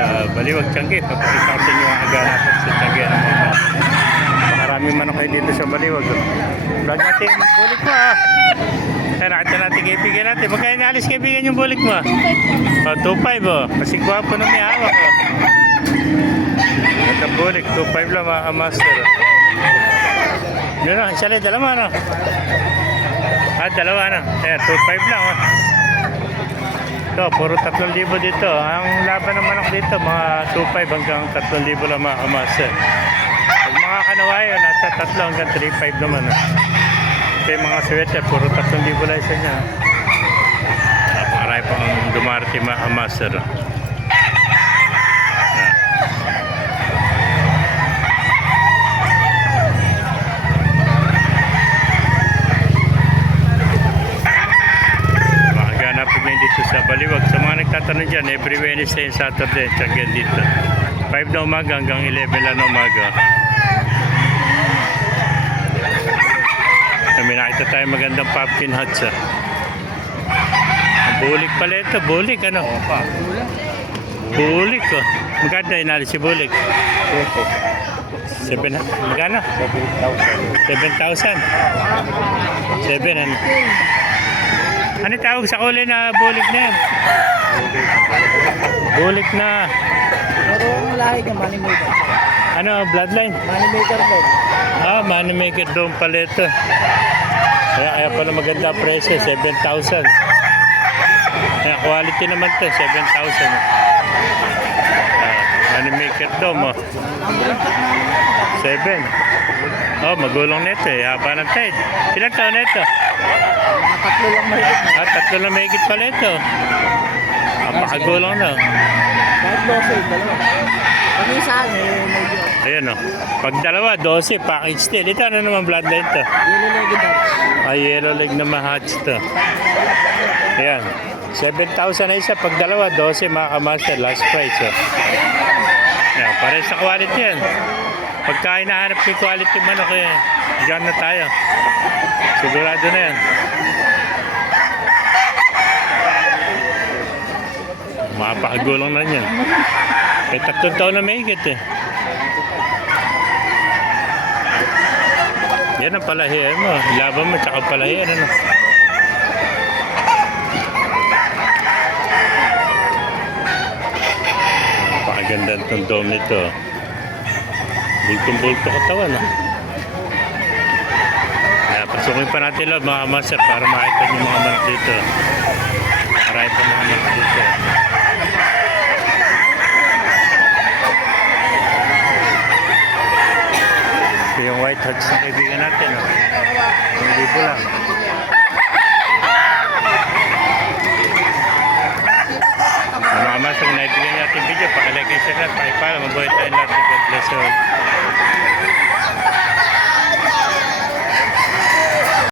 sa Baliwag, Tiangge. Papakita ko sa inyo ang aga natin sa Tiangge. Maraming manok kayo dito sa Baliwag. Vlog natin yung bulik mo ah. Kaya nakita natin kaibigan natin. Magkaya naalis kaibigan yung bulik mo? 2.5 oh. Kasi gwapo na may hawak oh. Ganda bulik, 2.5 lang mga master. Yun na, isa lang, dalawa no? Dalawa na. Ayan, 2.5 lang oh. Ito, puro 3,000 dito. Ang laban ng manok dito, mga 2.5 hanggang 3,000 lang mga master. Pag mga kanawayo, nasa 3 hanggang 3.5 naman oh. Ito yung mga sweater, puro 3,000 lang isa niya. Marami pang dumarating mga master. Makaganapin ngayon dito sa Baliwag. Sa mga nagtatanong dyan, every Wednesday and Saturday, tsagyan dito. 5 na umaga hanggang 11 lang na umaga. May nakita tayo magandang pumpkin huts ah. Bulik pala ito, bulik ano? Bulik oh. Maganda inali si bulik? 7, magkano? 7,000. 7 ano? Ano tawag sa kulay na bulik na yan? Bulik na. Pero ang lahi ka, money maker. Ano, bloodline? Money maker din. Money maker doon pala ito. Kaya pala maganda presyo, 7,000. Kaya quality naman ito, 7,000. Money maker doon mo. 7. Oh, magulang nito eh. Haba ng tide. Ilang taon na ito? Tatlo lang mahigit. 3 lang mahigit pala ito. Napakagulang na. Kahit 12, dalawa. Pag isa, medyo. Ayan o. Pag dalawa, 12, package deal. Ito ano naman bloodline ito? Yellow leg dot. Yellow leg na ma-hatch ito. Ayan. 7,000 na isa. Pag dalawa, 12 mga kamaster. Last price o. Ayan, pares sa quality yan. Pagka hinahanap yung quality manok eh, dyan na tayo. Sigurado na yan. Mapakagulang na yan. May 3 taon na may higit eh. Yan ang palahian mo. Laban mo tsaka palahian ano. Napakaganda itong dome nito. Bultong-bulto katawan ah. Kaya pasukin pa natin lang mga master para makita nyo mga manok dito. Marami pa mga manok dito. Ito yung white hats na kaibigan natin oh. 1,000 lang. Mga master kung naibigyan natin video, pakilike and share lang, pakipala, mabuhay tayo lahat. God bless you all.